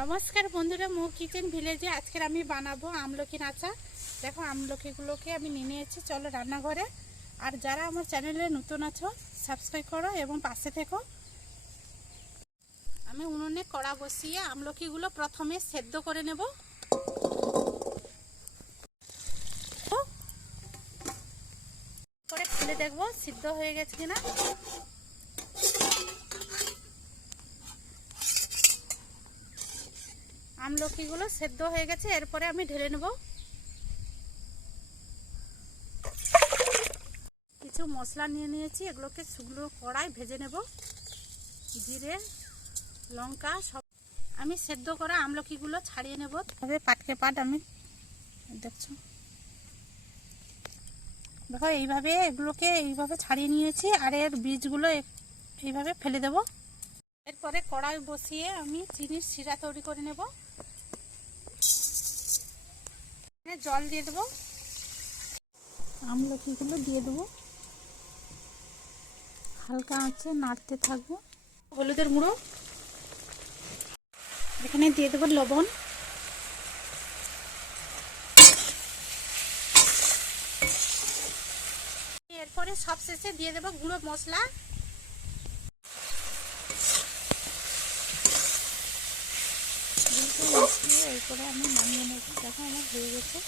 নমস্কার বন্ধুরা, মো কিচেন ভিলেজে আজকের আমি বানাবো আমলকি নাচা দেখো, আমলকিগুলোকে আমি নিয়ে নিয়েছি, চলো রান্নাঘরে। আর যারা আমার চ্যানেলে নতুন আছো সাবস্ক্রাইব করো এবং পাশে থেকো। আমি উনুনে কড়া বসিয়ে আমলকিগুলো প্রথমে সেদ্ধ করে নেব। করে খুলে দেখব, সিদ্ধ হয়ে গেছে কিনা। আমলকিগুলো সেদ্ধ হয়ে গেছে, এরপরে আমি ঢেলে নেব। কিছু মশলা নিয়ে নিয়েছি, এগুলোকে শুকনো কড়াই ভেজে নেব। জিরে, লঙ্কা সব আমি সেদ্ধ করা আমলকিগুলো ছাড়িয়ে নেব। তবে পাটকে পাট আমি দেখছ? দেখো, এইভাবে এগুলোকে এইভাবে ছাড়িয়ে নিয়েছি, আর এর বীজগুলো এইভাবে ফেলে দেব। এরপরে কড়াই বসিয়ে আমি চিনির শিরা তৈরি করে নেব। জল দিয়ে দেবো। আমলকিগুলো দিয়ে দেবো। হালকা আঁচে নাড়তে থাকব। হলুদের গুঁড়ো। এখানে দিয়ে দেবো লবণ। এরপরে সব শেষে দিয়ে দেবো গুঁড়ো মশলা। এরপরে আমি নামিয়ে নেব। দেখো আমার হয়ে গেছে।